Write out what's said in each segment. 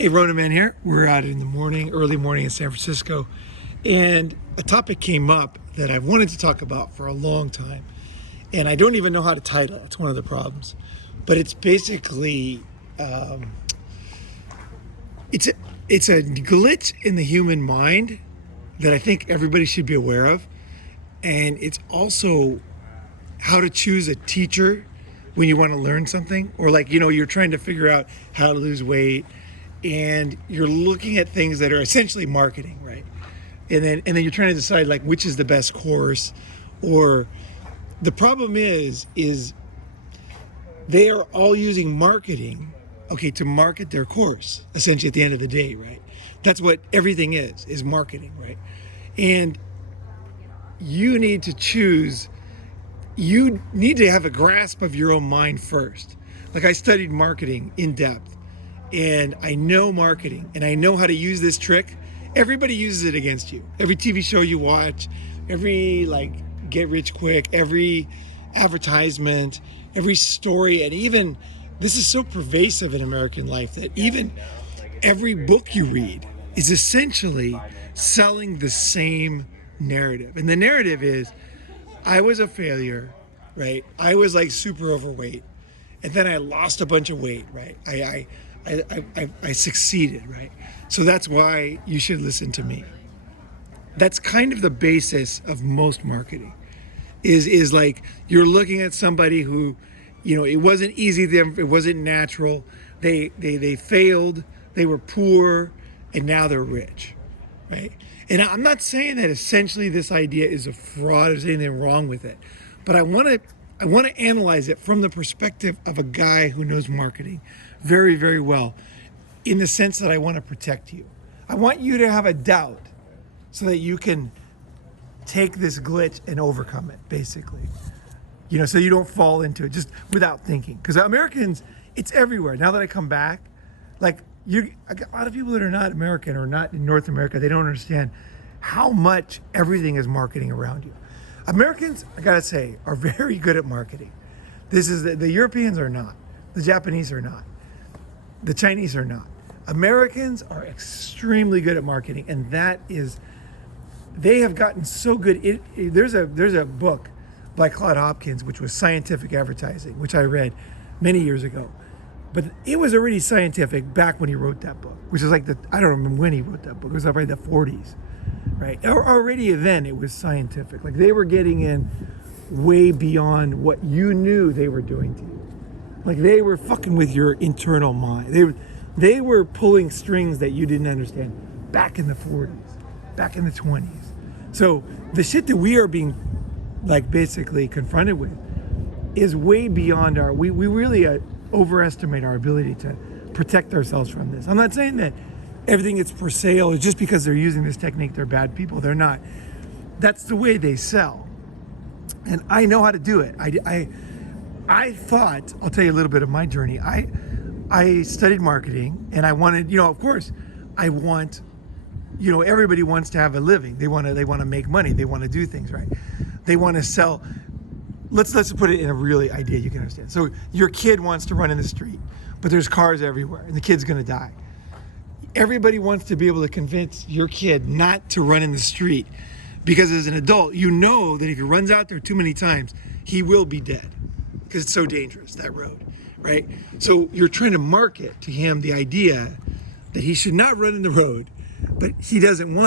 Hey, Ronin man here. We're out in the morning, early morning in San Francisco, and a topic came up that I've wanted to talk about for a long time, and I don't even know how to title it. That's one of the problems. But it's basically, it's a glitch in the human mind that I think everybody should be aware of, and it's also how to choose a teacher when you want to learn something, or you're trying to figure out how to lose weight, and you're looking at things that are essentially marketing, right? And then you're trying to decide which is the best course, or the problem is they are all using marketing, to market their course, essentially at the end of the day, right? That's what everything is marketing, right? And you need to choose, you need to have a grasp of your own mind first. I studied marketing in depth, and I know marketing, and I know how to use this trick. Everybody uses it against you. Every TV show you watch, every get rich quick, every advertisement, every story, and even this is so pervasive in American life that even every book you read is essentially selling the same narrative. And the narrative is, I was a failure, right? I was super overweight, and then I lost a bunch of weight, right? I succeeded, right? So that's why you should listen to me. That's kind of the basis of most marketing. Is you're looking at somebody who, it wasn't easy to them, it wasn't natural. They failed, they were poor, and now they're rich, right? And I'm not saying that essentially this idea is a fraud or there's anything wrong with it, but I want to analyze it from the perspective of a guy who knows marketing very, very well, in the sense that I want to protect you. I want you to have a doubt so that you can take this glitch and overcome it, basically. So you don't fall into it just without thinking. Because Americans, it's everywhere. Now that I come back, a lot of people that are not American or not in North America, they don't understand how much everything is marketing around you. Americans, I gotta say, are very good at marketing. The Europeans are not. The Japanese are not. The Chinese are not. Americans are extremely good at marketing, and they have gotten so good. There's a book by Claude Hopkins, which was Scientific Advertising, which I read many years ago. But it was already scientific back when he wrote that book, which is I don't remember when he wrote that book. It was probably the 40s, right? Already then it was scientific. They were getting in way beyond what you knew they were doing to you. They were fucking with your internal mind. They were pulling strings that you didn't understand back in the 40s, back in the 20s. So the shit that we are being basically confronted with is way beyond we really overestimate our ability to protect ourselves from this. I'm not saying that everything that's for sale is just because they're using this technique, they're bad people. They're not. That's the way they sell. And I know how to do it. I thought, I'll tell you a little bit of my journey. I studied marketing, and I wanted, of course, I want, everybody wants to have a living. They want to make money. They want to do things, right? They want to sell. Let's put it in a really idea you can understand. So your kid wants to run in the street, but there's cars everywhere, and the kid's going to die. Everybody wants to be able to convince your kid not to run in the street, because as an adult, you know that if he runs out there too many times, he will be dead, because it's so dangerous, that road, right? So you're trying to market to him the idea that he should not run in the road, but he doesn't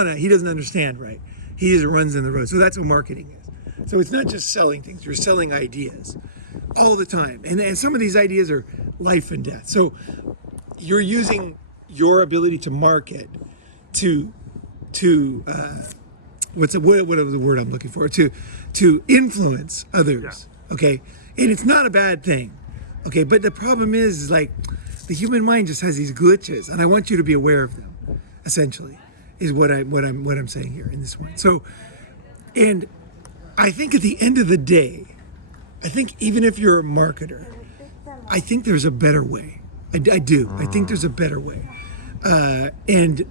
understand, right? He just runs in the road. So that's what marketing is. So it's not just selling things, you're selling ideas all the time. And some of these ideas are life and death. So you're using your ability to market to what is the word I'm looking for? To influence others, okay? And it's not a bad thing, okay? But the problem is the human mind just has these glitches, and I want you to be aware of them, essentially, is what I'm saying here in this one. So, and I think at the end of the day, I think even if you're a marketer, I think there's a better way. I do. I think there's a better way. And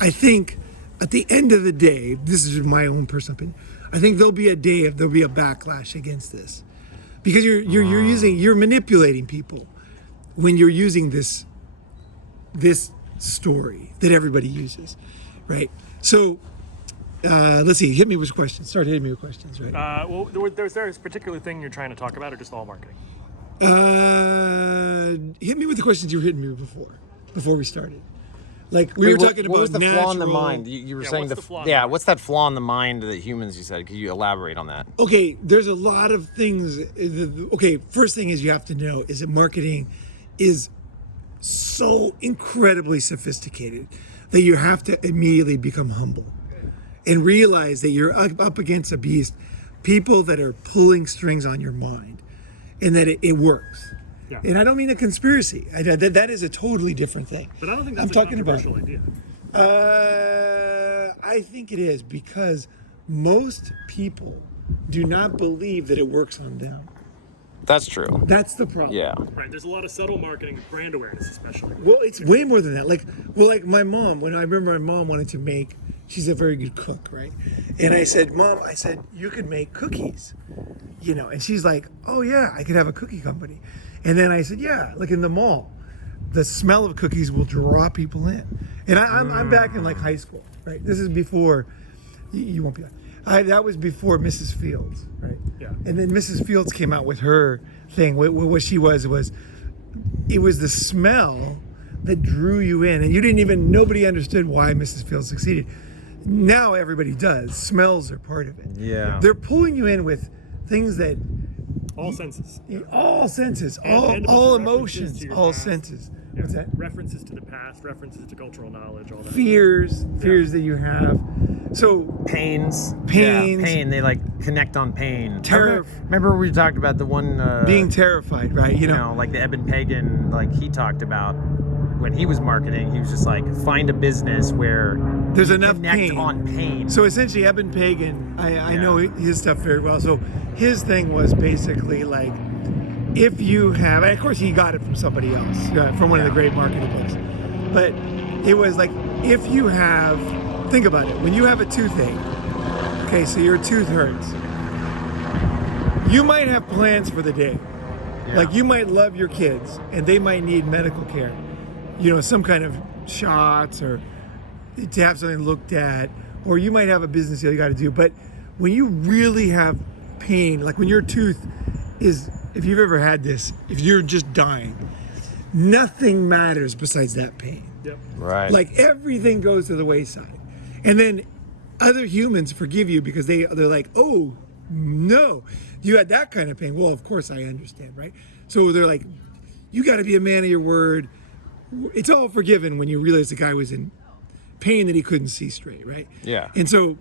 I think at the end of the day, this is my own personal opinion, I think there'll be a backlash against this. Because you're manipulating people when you're using this story that everybody uses, right? So let's see. Hit me with questions. Start hitting me with questions, right? Well, there's a particular thing you're trying to talk about, or just all marketing? Hit me with the questions you were hitting me before we started. Like we were talking about what was the natural... flaw in the mind? You were saying what's the flaw in the mind? what's that flaw in the mind that humans? You said. Could you elaborate on that? Okay, there's a lot of things. Okay, first thing is you have to know is that marketing is so incredibly sophisticated that you have to immediately become humble and realize that you're up against a beast, people that are pulling strings on your mind, and that it works. Yeah. And I don't mean a conspiracy. That is a totally different thing. But I don't think that's I'm a talking about. controversial idea. I think it is because most people do not believe that it works on them. That's true. That's the problem. Yeah. Right. There's a lot of subtle marketing, brand awareness, especially. Well, it's way more than that. Like my mom, when I remember my mom wanted to make, she's a very good cook, right? And I said, Mom, you could make cookies, and she's like, oh yeah, I could have a cookie company. And then I said, yeah, like in the mall, the smell of cookies will draw people in. And I'm back in like high school, right? This is before, you won't be, that was before Mrs. Fields, right? Yeah. And then Mrs. Fields came out with her thing. What she was it was the smell that drew you in, and nobody understood why Mrs. Fields succeeded. Now everybody does. Smells are part of it. Yeah. They're pulling you in with things that All senses. all senses, And all references emotions, to your all past. senses. Yeah. What's that? References to the past, references to cultural knowledge, all that. Fears that you have. So Pains. Pains. Yeah, pain. They connect on pain. Terror. Remember we talked about the one being terrified, right? like the Eben Pagan, he talked about when he was marketing. He was just like, find a business where there's you enough connect pain. on pain. So essentially, Eben Pagan, I know his stuff very well. So his thing was basically like, if you have, and of course he got it from somebody else, from one of the great marketing books, but it was like, if you have, think about it, when you have a toothache, okay, so your tooth hurts, you might have plans for the day. Yeah. Like you might love your kids and they might need medical care, some kind of shots or to have something looked at, or you might have a business deal you got to do. But when you really have pain, like when your tooth is, if you've ever had this, if you're just dying, nothing matters besides that pain. Yep. Right. Like everything goes to the wayside. And then other humans forgive you because they're like, oh, no, you had that kind of pain. Well, of course I understand, right? So they're like, you got to be a man of your word. It's all forgiven when you realize the guy was in pain that he couldn't see straight, right? Yeah. And so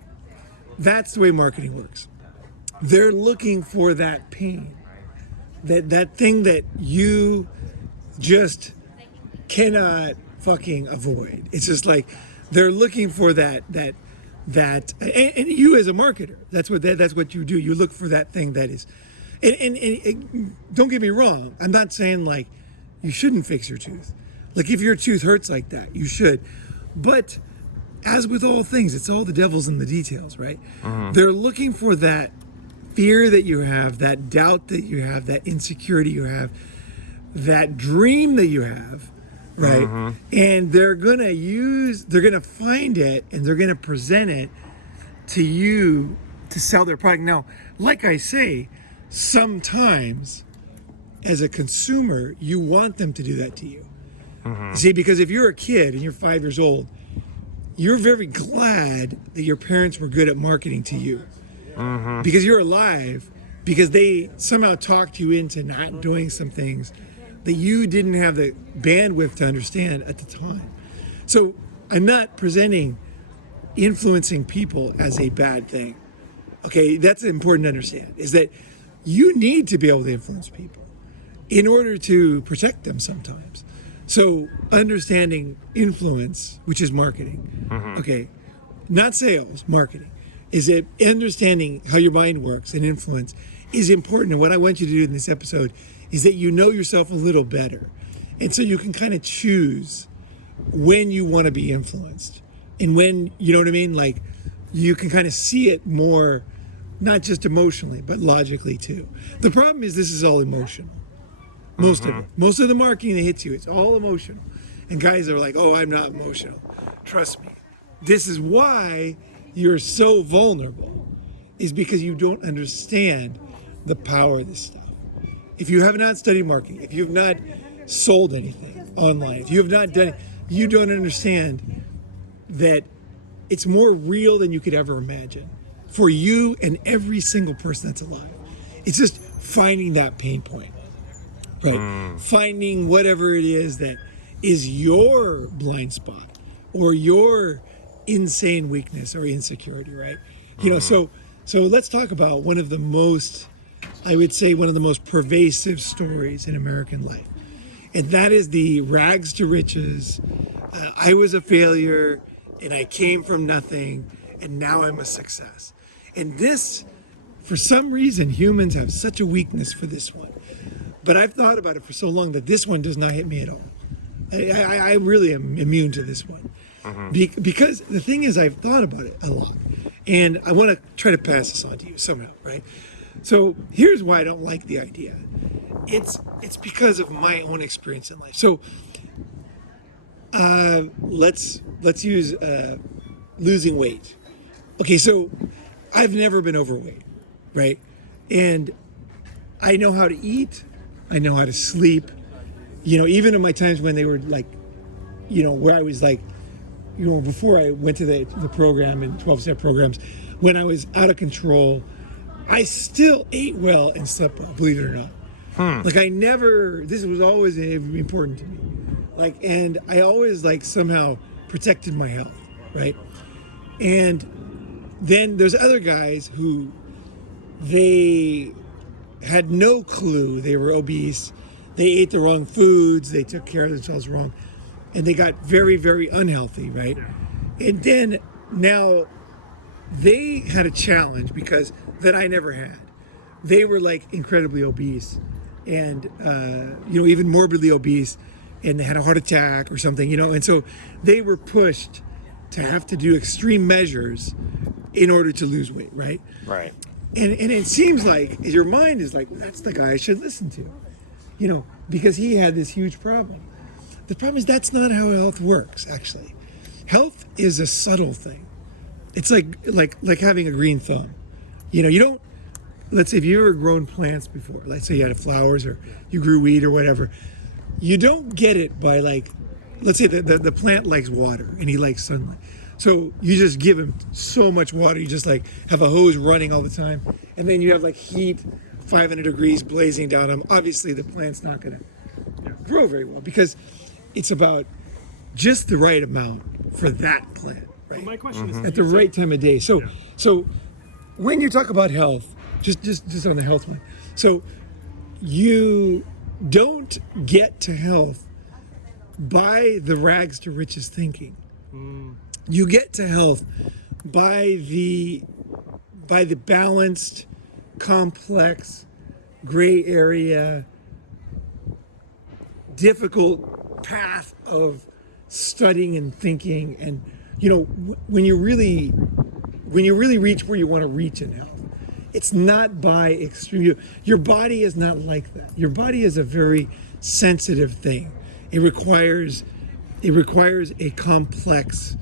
that's the way marketing works. They're looking for that pain, that thing that you just cannot fucking avoid. It's just like they're looking for that and you as a marketer, that's what you do. You look for that thing that is, and don't get me wrong, I'm not saying like you shouldn't fix your tooth. Like if your tooth hurts like that, you should. But as with all things, it's all the devil's in the details, right? They're looking for that fear that you have, that doubt that you have, that insecurity you have, that dream that you have, right? And they're gonna find it and they're gonna present it to you to sell their product. Now, like I say, sometimes as a consumer, you want them to do that to you. See, because if you're a kid and you're 5 years old, you're very glad that your parents were good at marketing to you. Because you're alive, because they somehow talked you into not doing some things that you didn't have the bandwidth to understand at the time. So I'm not presenting influencing people as a bad thing. Okay, that's important to understand, is that you need to be able to influence people in order to protect them sometimes. So understanding influence, which is marketing, okay, not sales, marketing, is that understanding how your mind works and influence is important. And what I want you to do in this episode is that you know yourself a little better. And so you can kind of choose when you want to be influenced and when, you know what I mean? Like you can kind of see it more, not just emotionally, but logically too. The problem is this is all emotional. Most of it. Most of the marketing that hits you, it's all emotional. And guys are like, oh, I'm not emotional. Trust me. This is why you're so vulnerable, is because you don't understand the power of this stuff. If you have not studied marketing, if you have not sold anything online, if you have not done it, you don't understand that it's more real than you could ever imagine for you and every single person that's alive. It's just finding that pain point, right? Finding whatever it is that is your blind spot or your insane weakness or insecurity, right? You know, so let's talk about one of the most, I would say, one of the most pervasive stories in American life. And that is the rags to riches. I was a failure and I came from nothing and now I'm a success. And this, for some reason, humans have such a weakness for this one. But I've thought about it for so long that this one does not hit me at all. I really am immune to this one. Because the thing is, I've thought about it a lot. And I want to try to pass this on to you somehow, right? So here's why I don't like the idea. It's because of my own experience in life. So let's use losing weight. Okay, so I've never been overweight, right? And I know how to eat. I know how to sleep. You know, even in my times when they were like, you know, where I was like, you know, before I went to the program and 12-step programs, when I was out of control, I still ate well and slept well, believe it or not. Like I never, this was always important to me. Like, and I always like somehow protected my health, right? And then there's other guys who they had no clue they were obese. They ate the wrong foods. They took care of themselves wrong. And they got very, very unhealthy, right? And then now they had a challenge because that I never had. They were like incredibly obese and, you know, even morbidly obese, and they had a heart attack or something, you know, and so they were pushed to have to do extreme measures in order to lose weight, right? Right. And it seems like your mind is like, well, that's the guy I should listen to, you know, because he had this huge problem. The problem is that's not how health works, actually. Health is a subtle thing. It's like having a green thumb. You know, you don't, let's say if you've ever grown plants before, let's say you had flowers or you grew weed or whatever, you don't get it by like, let's say the plant likes water and he likes sunlight. So you just give him so much water, you just like have a hose running all the time, and then you have like heat, 500 degrees blazing down him. Obviously the plant's not gonna grow very well because it's about just the right amount for that plant, right? Well, my question is, At the right time of day. So when you talk about health, just on the health one, so you don't get to health by the rags to riches thinking. You get to health by the balanced, complex, gray area, difficult path of studying and thinking, and you know, when you really reach where you want to reach in health, it's not by extreme. Your body is not like that. Your body is a very sensitive thing. It requires a complex.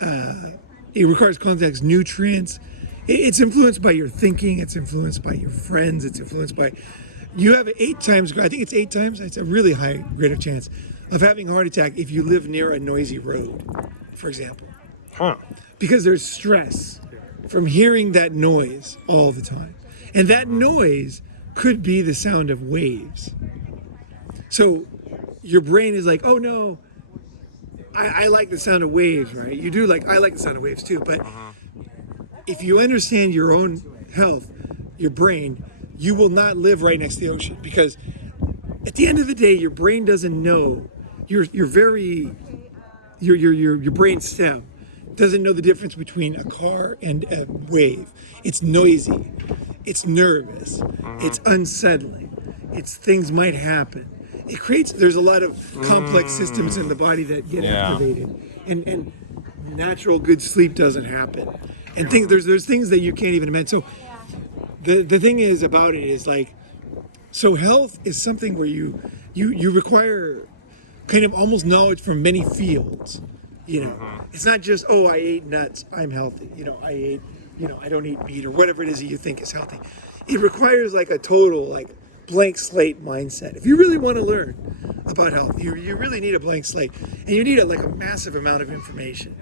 It requires complex nutrients. It's influenced by your thinking. It's influenced by your friends. It's influenced by. You have 8 times. I think it's 8 times. It's a really high rate of chance of having a heart attack if you live near a noisy road, for example. Because there's stress from hearing that noise all the time, and that noise could be the sound of waves. So your brain is like, oh no, I like the sound of waves, right? You do like, I like the sound of waves too, but if you understand your own health, your brain, you will not live right next to the ocean, because at the end of the day, your brain doesn't know, your brain stem doesn't know the difference between a car and a wave. It's noisy, it's nervous, it's unsettling, it's things might happen. It creates, there's a lot of complex systems in the body that get activated, and natural good sleep doesn't happen. And there's things that you can't even imagine. So the thing is about it is like, so health is something where you require kind of almost knowledge from many fields. You know, it's not just, oh, I ate nuts, I'm healthy. You know, I ate, you know, I don't eat meat or whatever it is that you think is healthy. It requires like a total like blank slate mindset. If you really want to learn about health, you really need a blank slate, and you need like a massive amount of information,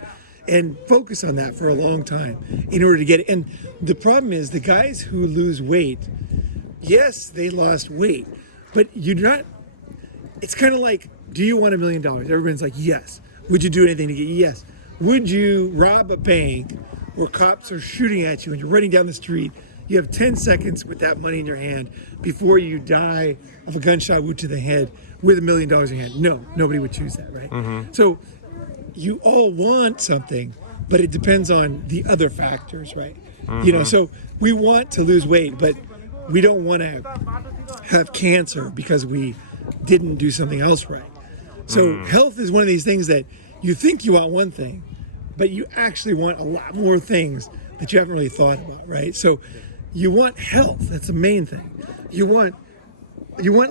and focus on that for a long time in order to get it. And the problem is the guys who lose weight, yes, they lost weight, but you're not. It's kind of like, do you want $1 million? Everyone's like, yes. Would you do anything to get? Yes. Would you rob a bank where cops are shooting at you and you're running down the street? You have 10 seconds with that money in your hand before you die of a gunshot wound to the head with $1 million in your hand. No, nobody would choose that, right? So you all want something, but it depends on the other factors, right? You know, so we want to lose weight, but we don't want to have cancer because we didn't do something else right. So health is one of these things that you think you want one thing, but you actually want a lot more things that you haven't really thought about, right? So you want health. That's the main thing. You want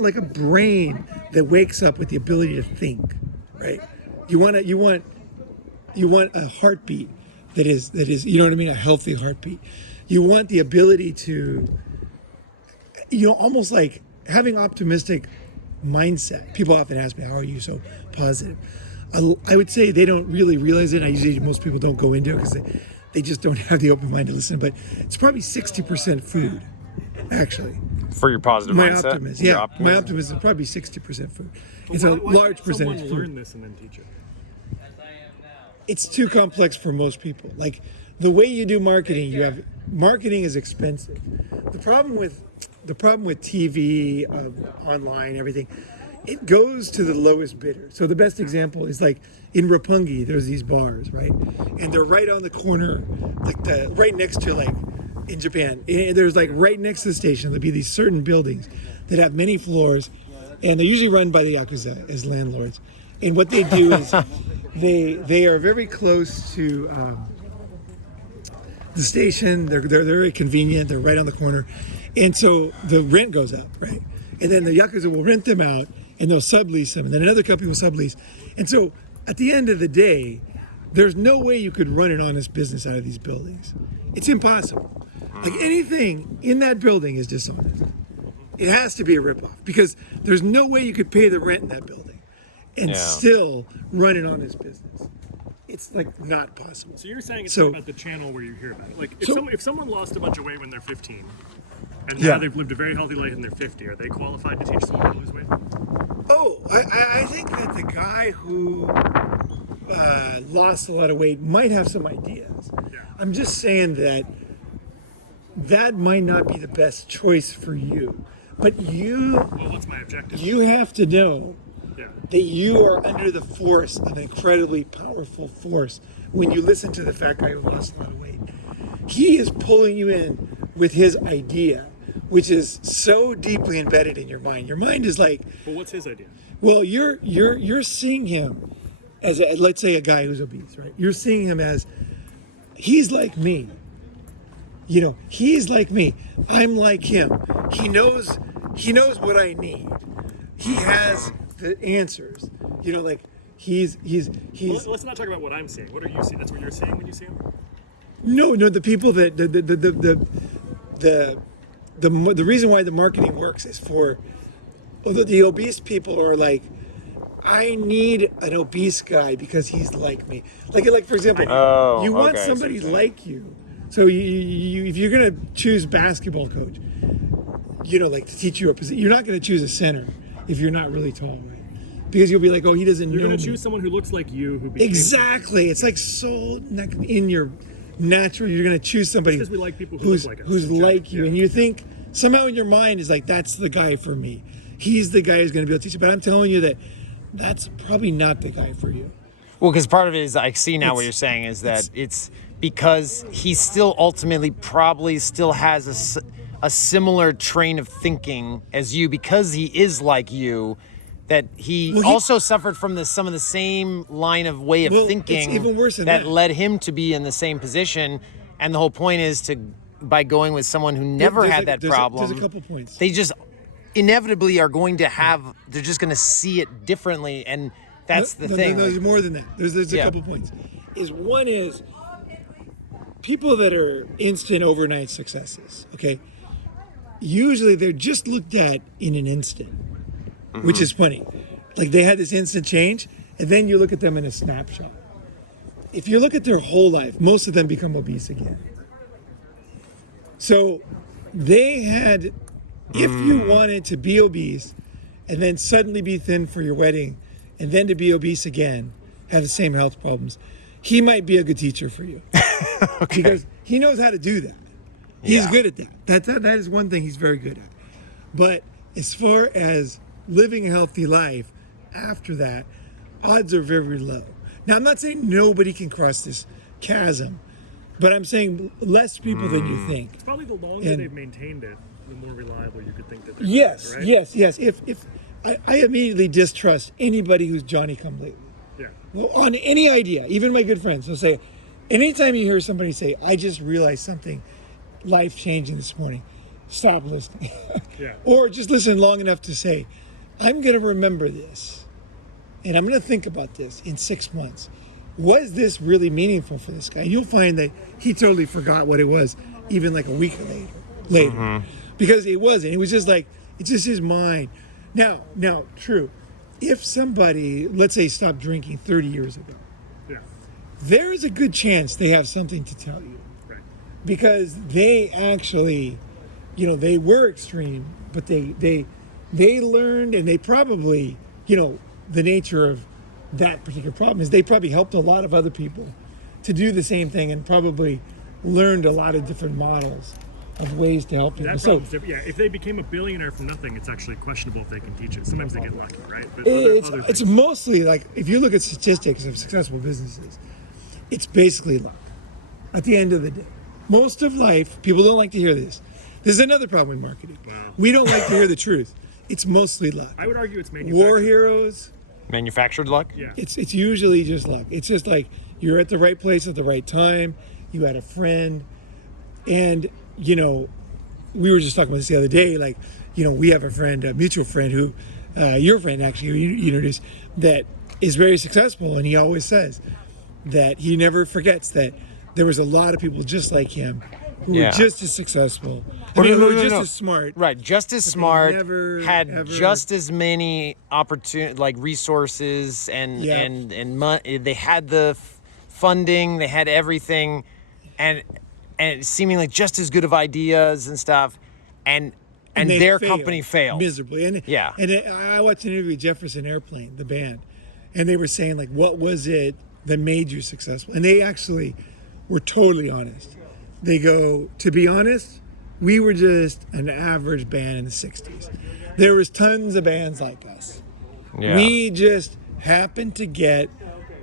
like a brain that wakes up with the ability to think, right? You want a heartbeat that is, you know what I mean? A healthy heartbeat. You want the ability to, you know, almost like having optimistic mindset. People often ask me, how are you so positive? I would say they don't really realize it. Most people don't go into it because they just don't have the open mind to listen. But it's probably 60% food, actually. For your positive mindset? Optimism, yeah. My optimism is probably 60% food. It's a large percentage food. Someone learn this and then teach it. It's too complex for most people. Like the way you do marketing, marketing is expensive. The problem with TV, online, everything, it goes to the lowest bidder. So the best example is like in Roppongi, there's these bars, right? And they're right on the corner, like right next to, like in Japan, there's like right next to the station, there'll be these certain buildings that have many floors, and they're usually run by the Yakuza as landlords. And what they do is they are very close to the station. They're very convenient. They're right on the corner. And so the rent goes up, right? And then the Yakuza will rent them out and they'll sublease them. And then another company will sublease. And so at the end of the day, there's no way you could run an honest business out of these buildings. It's impossible. Like anything in that building is dishonest. It has to be a ripoff because there's no way you could pay the rent in that building and still run an honest business. It's like not possible. So you're saying it's not about the channel where you hear about it. Like if someone lost a bunch of weight when they're 15, and now they've lived a very healthy life and they're 50, are they qualified to teach someone to lose weight? Oh, I think that the guy who lost a lot of weight might have some ideas. Yeah. I'm just saying that might not be the best choice for you. But Well, what's my objective? you have to know Yeah. that you are under the force of an incredibly powerful force when you listen to the fat guy who lost a lot of weight. He is pulling you in with his idea, which is so deeply embedded in your mind. Your mind is like, Well, what's his idea? well, you're seeing him as let's say a guy who's obese, right? You're seeing him as he's like me. You know, he's like me. I'm like him. He knows what I need. He has the answers. You know, like he's. Well, let's not talk about what I'm seeing. What are you seeing? That's what you're seeing when you see him? No, the people that the reason why the marketing works is for the obese people are like, I need an obese guy because he's like me. Like for example, you want somebody like you. So you if you're gonna choose basketball coach, you know, like to teach you a position, you're not gonna choose a center if you're not really tall, right? Because you'll be like, oh, he doesn't know. You're going to me. choose someone who looks like you. Who became Exactly. It's like so in your natural. You're going to choose somebody because we like people who look like us. who's like you, and you think somehow in your mind is like, that's the guy for me. He's the guy who's going to be able to teach you. But I'm telling you that that's probably not the guy for you. Well, because part of it is, I see now what you're saying is that it's because he still ultimately probably still has a similar train of thinking as you, because he is like you, that he also suffered from some of the same line of way of thinking it's even worse than that led him to be in the same position. And the whole point is by going with someone who never had that problem, there's a couple points. they just inevitably are going to they're just going to see it differently. And That's the thing. There's more than that. There's a couple points. One is people that are instant overnight successes, okay? Usually they're just looked at in an instant, which is funny. Like they had this instant change, and then you look at them in a snapshot. If you look at their whole life, most of them become obese again. So they had, if you wanted to be obese and then suddenly be thin for your wedding and then to be obese again, have the same health problems, he might be a good teacher for you. Okay. Because he knows how to do that. He's good at that. That is one thing he's very good at. But as far as living a healthy life after that, odds are very low. Now, I'm not saying nobody can cross this chasm, but I'm saying less people than you think. It's probably the longer they've maintained it, the more reliable you could think that they're Yes, right? yes. If I immediately distrust anybody who's Johnny come lately. Yeah. Well, on any idea, even my good friends will say, anytime you hear somebody say, I just realized something life-changing this morning, stop listening. Yeah. Or just listen long enough to say, I'm going to remember this. And I'm going to think about this in 6 months. Was this really meaningful for this guy? And you'll find that he totally forgot what it was, even like a week later. Because it wasn't. It was just like, it's just his mind. Now, true. If somebody, let's say, stopped drinking 30 years ago, Yeah. there is a good chance they have something to tell you. Right. Because they actually, they were extreme, but they learned, and they probably, the nature of that particular problem is they probably helped a lot of other people to do the same thing and probably learned a lot of different models of ways to help people. That So problem's different. Yeah, if they became a billionaire from nothing, it's actually questionable if they can teach it. Sometimes they get lucky, right? But it's mostly like, if you look at statistics of successful businesses, it's basically luck at the end of the day. Most of life, people don't like to hear this. This is another problem in marketing. Wow. We don't like to hear the truth. It's mostly luck. I would argue it's manufactured. War heroes, Manufactured luck? Yeah. it's usually just luck. It's just like you're at the right place at the right time. You had a friend, and we were just talking about this the other day. Like, we have a friend, a mutual friend who, your friend actually, who you introduced, that is very successful, and he always says that he never forgets that there was a lot of people just like him who were just as successful. Who were just as smart. Right, just as smart, never, had ever- just as many resources and money. They had the funding, they had everything, and seemingly just as good of ideas and stuff, and they their company failed miserably. And I watched an interview with Jefferson Airplane, the band, and they were saying, like, what was it that made you successful? And they actually were totally honest. They go, to be honest, we were just an average band in the 60s. There was tons of bands like us. Yeah. We just happened to get,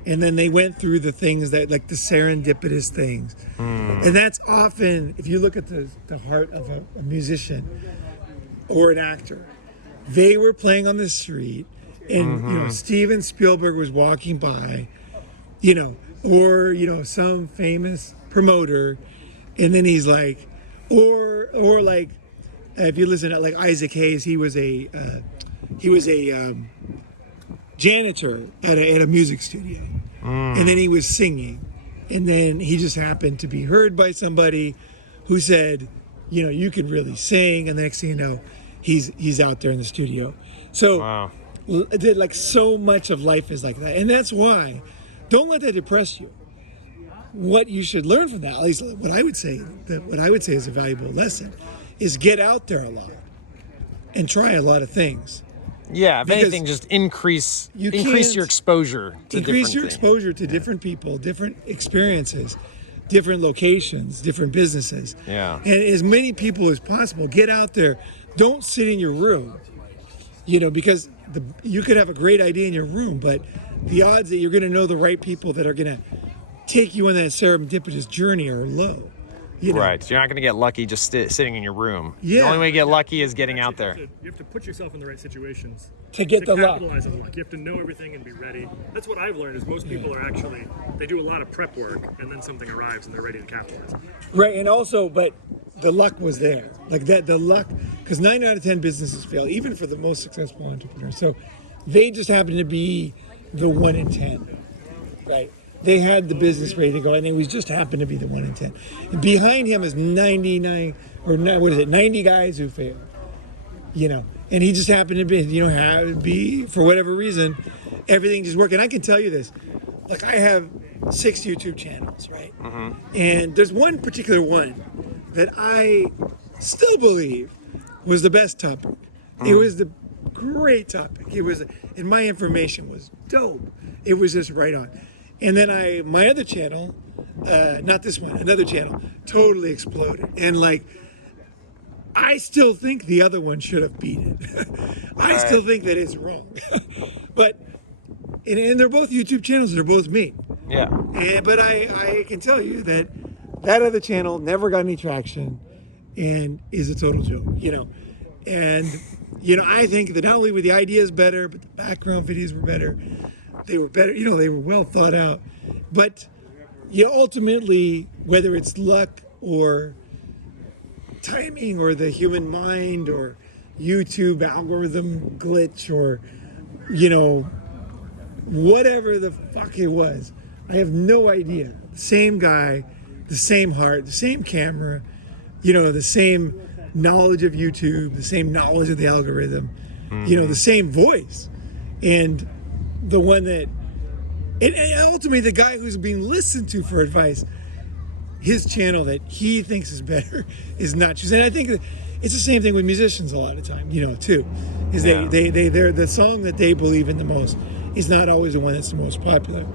and then they went through the things that, like the serendipitous things. And that's often, if you look at the heart of a musician or an actor, they were playing on the street, and Steven Spielberg was walking by, or some famous promoter, and then he's like, or like, if you listen to like Isaac Hayes, he was a janitor at a music studio, and then he was singing, and then he just happened to be heard by somebody who said, you can really sing, and the next thing you know, he's out there in the studio. So Wow. like so much of life is like that, and that's why don't let that depress you. What you should learn from that, at least what I would say is a valuable lesson, is get out there a lot and try a lot of things. Yeah, if Because anything, just increase can't your exposure to Increase your different things. exposure to different people, different experiences, different locations, different businesses. Yeah. And as many people as possible, get out there. Don't sit in your room, because you could have a great idea in your room, but the odds that you're going to know the right people that are going to take you on that serendipitous journey are low. Right, you're not going to get lucky just sitting in your room. The Yeah. only way to get lucky is getting out there. You have to put yourself in the right situations To get the luck. capitalize on the luck. You have to know everything and be ready. That's what I've learned is most people are actually, they do a lot of prep work and then something arrives and they're ready to capitalize. Right, and also, but the luck was there. Like that, the luck, because 9 out of 10 businesses fail, even for the most successful entrepreneurs. So they just happen to be the 1 in 10, right? They had the business ready to go, and it was just happened to be the 1 in 10. And behind him is 99 or 90 guys who failed, and he just happened to be for whatever reason, everything just worked. And I can tell you this, like I have 6 YouTube channels, right? And there's one particular one that I still believe was the best topic. It was the great topic. And my information was dope. It was just right on. And then my other channel, not this one, another channel, totally exploded. And like, I still think the other one should have beat it. I still think that it's wrong. But, and they're both YouTube channels, they're both me. Yeah. But I can tell you that other channel never got any traction and is a total joke, And, I think that not only were the ideas better, but the background videos were better. They were better, they were well thought out. But ultimately, whether it's luck or timing or the human mind or YouTube algorithm glitch or, whatever the fuck it was, I have no idea. Same guy, the same heart, the same camera, the same knowledge of YouTube, the same knowledge of the algorithm, the same voice. And the one that, and ultimately the guy who's being listened to for advice, his channel that he thinks is better is not choosing. And I think that it's the same thing with musicians a lot of time, too. Is they're the song that they believe in the most is not always the one that's the most popular,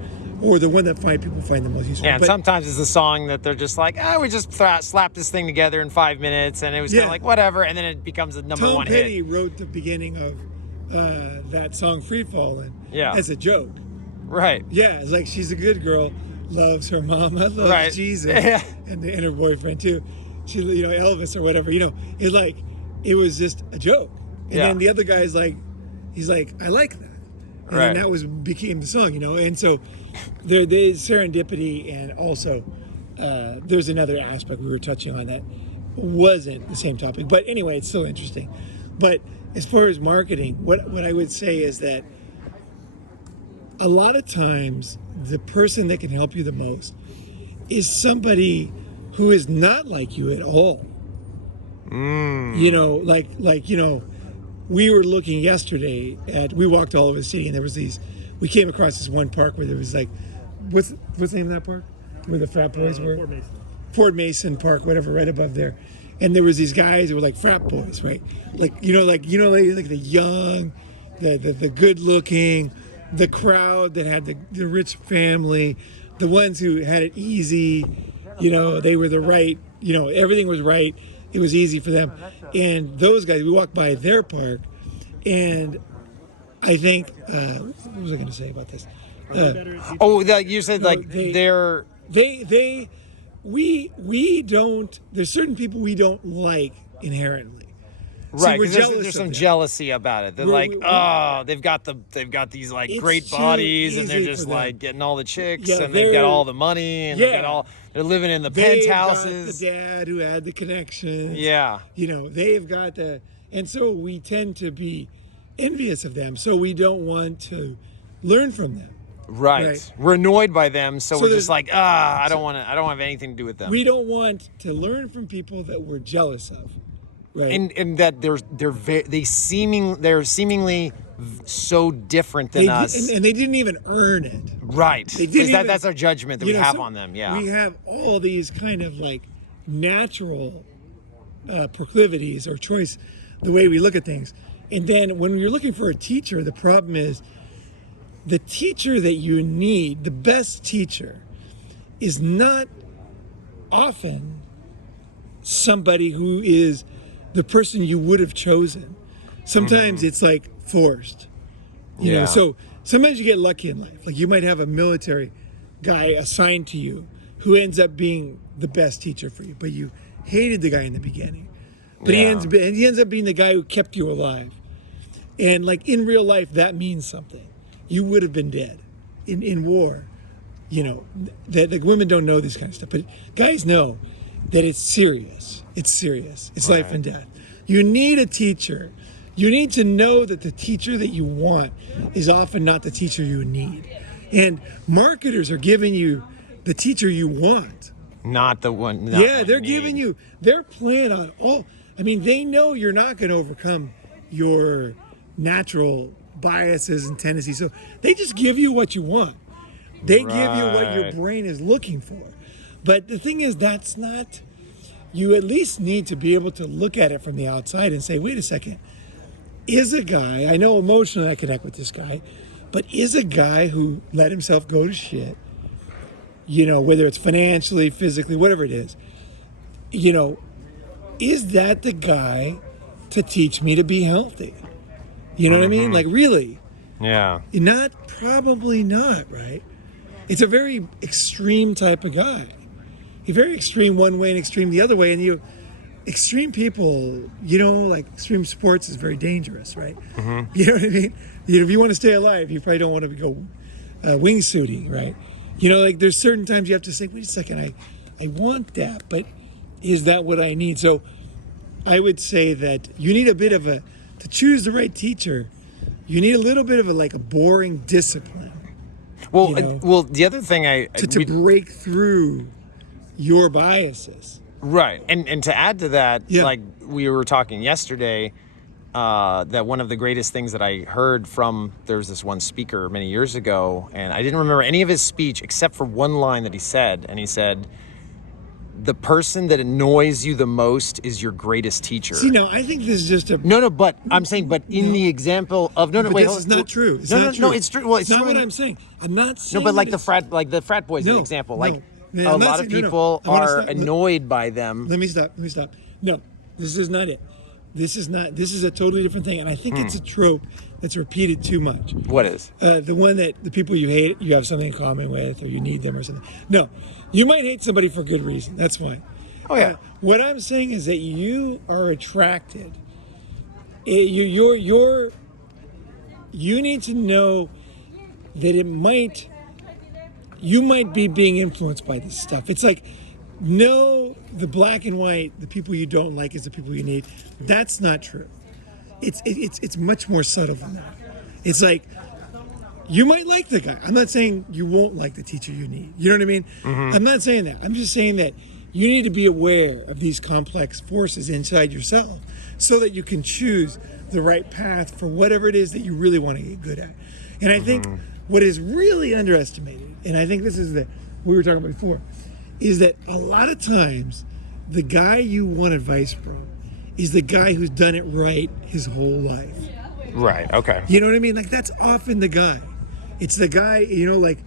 or the one that people find the most useful. Yeah, and sometimes it's the song that they're just like, we just slapped this thing together in 5 minutes, and it was kind of like whatever, and then it becomes a number one hit. Tom Petty wrote the beginning of that song "Free Fallin'" as a joke. Right. Yeah, it's like she's a good girl, loves her mama, loves Jesus, and her boyfriend too. She, Elvis or whatever. It's like it was just a joke. And then the other guy's like, he's like, I like that. And then that became the song, And so there's serendipity, and also there's another aspect we were touching on that wasn't the same topic. But anyway, it's still interesting. But as far as marketing, what I would say is that a lot of times the person that can help you the most is somebody who is not like you at all. We were looking yesterday we walked all over the city, and there was we came across this one park where there was like, what's the name of that park? Where the frat boys were? Ford Mason Park, whatever, right above there. And there was these guys who were like frat boys, right? Like the young, the good looking, the crowd that had the rich family, the ones who had it easy, they were the right, everything was right. It was easy for them. And those guys, we walked by their park, and I think, what was I going to say about this? You said we don't, there's certain people we don't like inherently. Right, because there's some jealousy about it. They're they've got these like great bodies, and they're just like getting all the chicks, and they've got all the money, and they're living in the penthouses. Got the dad who had the connections. Yeah, they've got and so we tend to be envious of them. So we don't want to learn from them. Right. We're annoyed by them, so we're just like, I don't have anything to do with them. We don't want to learn from people that we're jealous of. Right. And that they're seemingly so different than us, and they didn't even earn it. Right. That's our judgment that we have on them. Yeah. We have all these kind of like natural proclivities or choice, the way we look at things. And then when you're looking for a teacher, the problem is the teacher that you need, the best teacher, is not often somebody who is the person you would have chosen. Sometimes it's like forced, you know. So sometimes you get lucky in life. Like you might have a military guy assigned to you who ends up being the best teacher for you, but you hated the guy in the beginning. But he ends up being the guy who kept you alive. And like in real life, that means something. You would have been dead in war. That women don't know this kind of stuff, but guys know that it's serious. It's serious. It's life and death. You need a teacher. You need to know that the teacher that you want is often not the teacher you need. And marketers are giving you the teacher you want. Not the one. Yeah, they're giving you, they're playing on all, I mean, they know you're not going to overcome your natural biases and tendencies. So they just give you what you want. They give you what your brain is looking for. But the thing is, that's not, you at least need to be able to look at it from the outside and say, wait a second, is a guy, I know emotionally I connect with this guy, but is a guy who let himself go to shit, you know, whether it's financially, physically, whatever it is, you know, is that the guy to teach me to be healthy? You know what I mean? Like, really? Yeah. Not, probably not, right? It's a very extreme type of guy. He's very extreme one way and extreme the other way. And you, extreme people, you know, like extreme sports is very dangerous, right? You know what I mean? You know, if you want to stay alive, you probably don't want to go wingsuiting, right? You know, like there's certain times you have to say, wait a second, I want that, but is that what I need? So I would say that you need a bit of a, to choose the right teacher, you need a little bit of a, like a boring discipline. Well, you know, well, the other thing to break through your biases. right, and to add to that, Yeah. like we were talking yesterday, that one of the greatest things that I heard from, there was this one speaker many years ago, and I didn't remember any of his speech except for one line that he said, and he said, "The person that annoys you the most is your greatest teacher." See, no, I think this is just a... No, but I'm saying, but in the example of But wait, this is not true. It's no, not no, true. no, it's true. Well, it's not true. what I'm saying. I'm not saying... No, but like that the frat boys, No, an example. no. Like Man, a I'm not lot of saying- no, no. people I wanna are stop. annoyed by them. Let me stop. No, this is not it. This is a totally different thing. And I think it's a trope that's repeated too much. What is? The one that the people you hate, you have something in common with, or you need them or something. No, you might hate somebody for good reason. That's fine. Oh yeah. What I'm saying is that you are attracted. You need to know that you might be being influenced by this stuff. It's like, no, the black and white, the people you don't like is the people you need. That's not true. It's much more subtle than that. It's like, you might like the guy. I'm not saying you won't like the teacher you need. You know what I mean? I'm not saying that. I'm just saying that you need to be aware of these complex forces inside yourself so that you can choose the right path for whatever it is that you really want to get good at. And I think what is really underestimated, and I think this is we were talking about before, is that a lot of times the guy you want advice from is the guy who's done it right his whole life. Right. Okay. You know what I mean? Like, that's often the guy. It's the guy, you know, like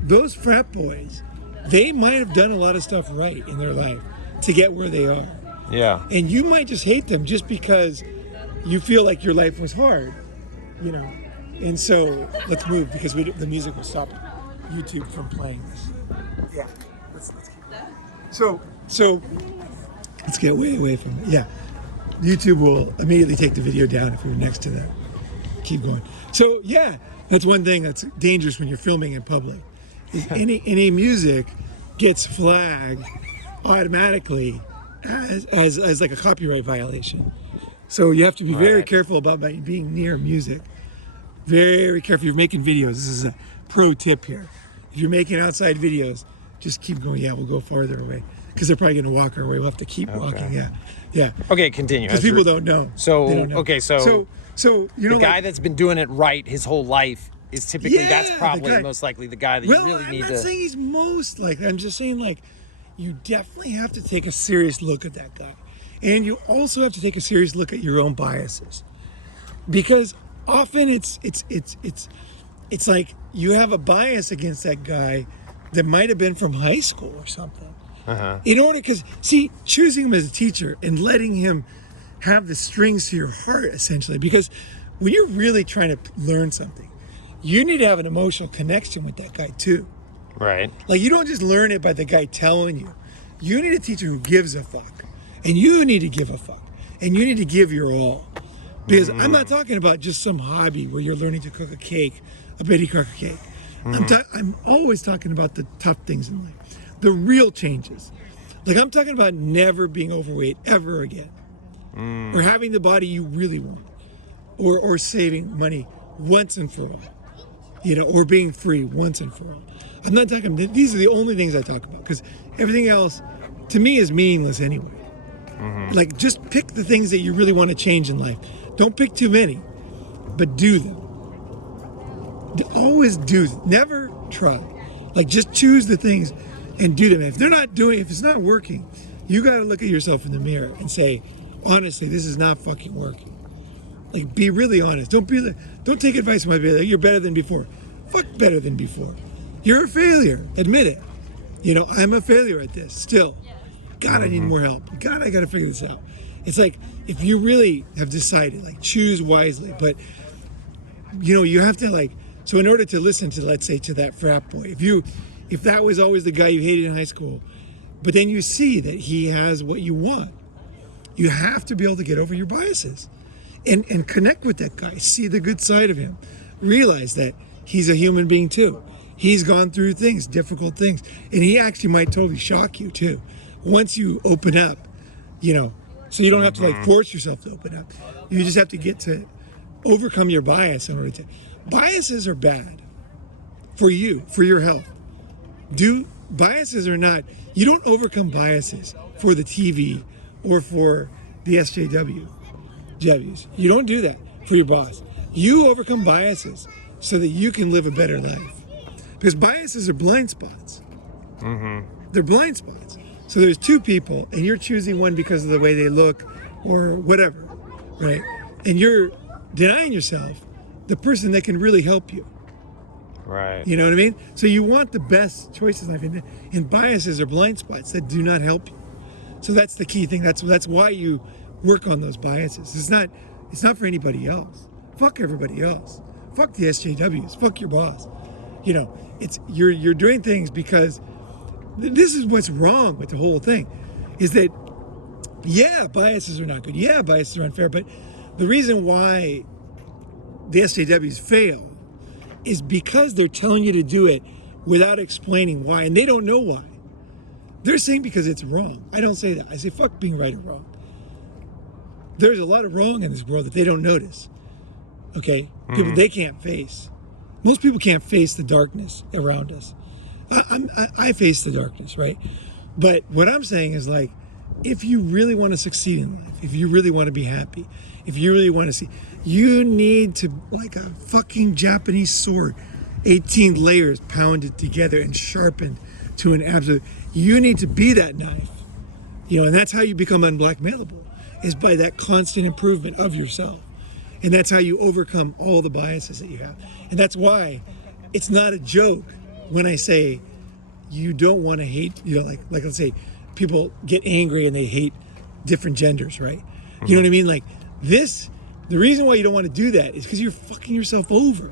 those frat boys, they might have done a lot of stuff right in their life to get where they are. Yeah. And you might just hate them just because you feel like your life was hard, you know. And so let's move because the music will stop YouTube from playing this. Yeah. Let's keep going. So let's get way away from it. Yeah. YouTube will immediately take the video down if we were next to that. Keep going. So yeah, that's one thing that's dangerous when you're filming in public. Is any music gets flagged automatically as like a copyright violation. So you have to be very careful about being near music. Very careful. If you're making videos, this is a pro tip here. If you're making outside videos, just keep going. Yeah, we'll go farther away because they're probably going to walk our way. We'll have to keep walking. Yeah. Okay, continue. Because people don't know. So They don't know. okay, so you know, the guy that's been doing it right his whole life is typically that's the probably guy- most likely the guy that well, you really I'm need not to. saying he's most like. I'm just saying like, you definitely have to take a serious look at that guy, and you also have to take a serious look at your own biases, because often it's like you have a bias against that guy that might have been from high school or something. In order, because see, choosing him as a teacher and letting him have the strings to your heart, essentially, because when you're really trying to learn something, you need to have an emotional connection with that guy too. Right. Like, you don't just learn it by the guy telling you. You need a teacher who gives a fuck, and you need to give a fuck, and you need to give your all. Because I'm not talking about just some hobby where you're learning to cook a cake, a Betty Crocker cake. I'm always talking about the tough things in life, the real changes. Like, I'm talking about never being overweight ever again, or having the body you really want, or saving money once and for all, or being free once and for all. I'm not talking, these are the only things I talk about, because everything else to me is meaningless anyway. Like, just pick the things that you really want to change in life. Don't pick too many, but do them. Always do them. Never try. Like, just choose the things and do them. If it's not working, you got to look at yourself in the mirror and say, honestly, this is not fucking working. Like, be really honest. Don't take advice from my be like, you're better than before. Fuck better than before. You're a failure. Admit it. I'm a failure at this still. God, I need more help. God, I got to figure this out. It's like, if you really have decided, like, choose wisely, but you have to, like, so in order to listen to, let's say, to that frat boy, if that was always the guy you hated in high school, but then you see that he has what you want, you have to be able to get over your biases and connect with that guy, see the good side of him, realize that he's a human being too. He's gone through things, difficult things, and he actually might totally shock you too. Once you open up, so you don't have to, like, force yourself to open up. You just have to get to overcome your bias in order to. Biases are bad for you, for your health. Biases are not, you don't overcome biases for the TV or for the SJWs. You don't do that for your boss. You overcome biases so that you can live a better life. Because biases are blind spots. They're blind spots. So there's two people, and you're choosing one because of the way they look or whatever, right? And you're denying yourself the person that can really help you. Right. You know what I mean? So you want the best choices in life, and biases are blind spots that do not help you. So that's the key thing. That's why you work on those biases. It's not for anybody else. Fuck everybody else. Fuck the SJWs. Fuck your boss. It's you're doing things because this is what's wrong with the whole thing, is that, yeah, biases are not good. Yeah, biases are unfair. But the reason why the SJWs fail is because they're telling you to do it without explaining why, and they don't know why. They're saying because it's wrong. I don't say that. I say fuck being right or wrong. There's a lot of wrong in this world that they don't notice. Okay? People they can't face. Most people can't face the darkness around us. I face the darkness, right? But what I'm saying is, like, if you really want to succeed in life, if you really want to be happy, if you really want to see, you need to, like a fucking Japanese sword, 18 layers pounded together and sharpened to an absolute, you need to be that knife. And that's how you become unblackmailable, is by that constant improvement of yourself. And that's how you overcome all the biases that you have. And that's why it's not a joke when I say you don't want to hate, like let's say people get angry and they hate different genders, right? You know what I mean? Like this, the reason why you don't want to do that is because you're fucking yourself over.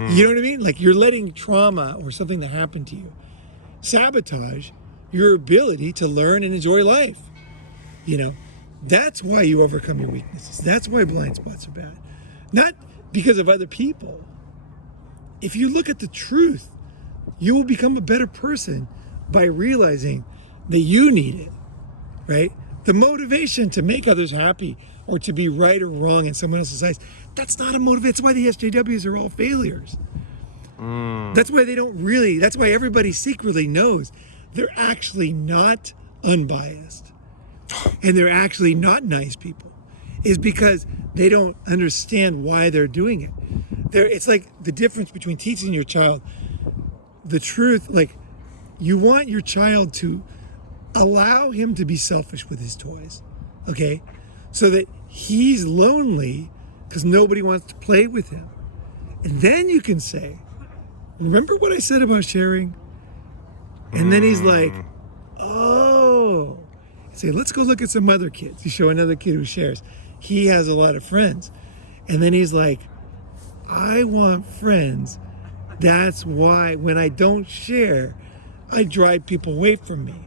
You know what I mean? Like, you're letting trauma or something that happened to you sabotage your ability to learn and enjoy life. That's why you overcome your weaknesses. That's why blind spots are bad. Not because of other people. If you look at the truth, you will become a better person by realizing that you need it, right? The motivation to make others happy or to be right or wrong in someone else's eyes, that's not a motivation. That's why the SJWs are all failures. That's why that's why everybody secretly knows they're actually not unbiased. And they're actually not nice people, is because they don't understand why they're doing it. It's like the difference between teaching your child the truth. Like, you want your child to allow him to be selfish with his toys, okay? So that he's lonely because nobody wants to play with him. And then you can say, remember what I said about sharing? And then he's like, oh. Say, let's go look at some other kids. You show another kid who shares. He has a lot of friends. And then he's like, I want friends. That's why when I don't share, I drive people away from me.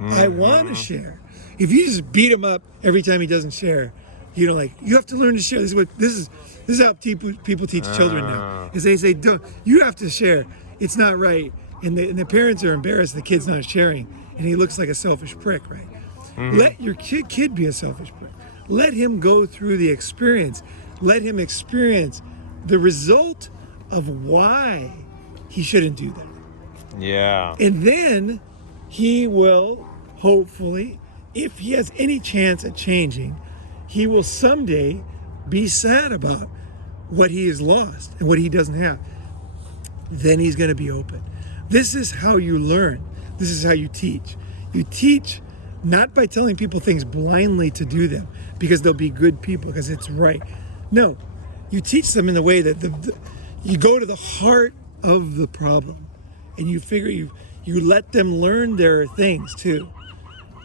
I want to share. If you just beat him up every time he doesn't share, you have to learn to share. This is how people teach children now. Is they say, you have to share. It's not right. And the parents are embarrassed the kid's not sharing, and he looks like a selfish prick, right? Let your kid be a selfish prick. Let him go through the experience let him experience the result of why he shouldn't do that. Yeah. And then he will, hopefully, if he has any chance at changing, he will someday be sad about what he has lost and what he doesn't have. Then he's going to be open. This is how you learn. This is how you teach. You teach not by telling people things blindly to do them because they'll be good people because it's right. No, you teach them in the way that you go to the heart of the problem, and you figure you let them learn their things too,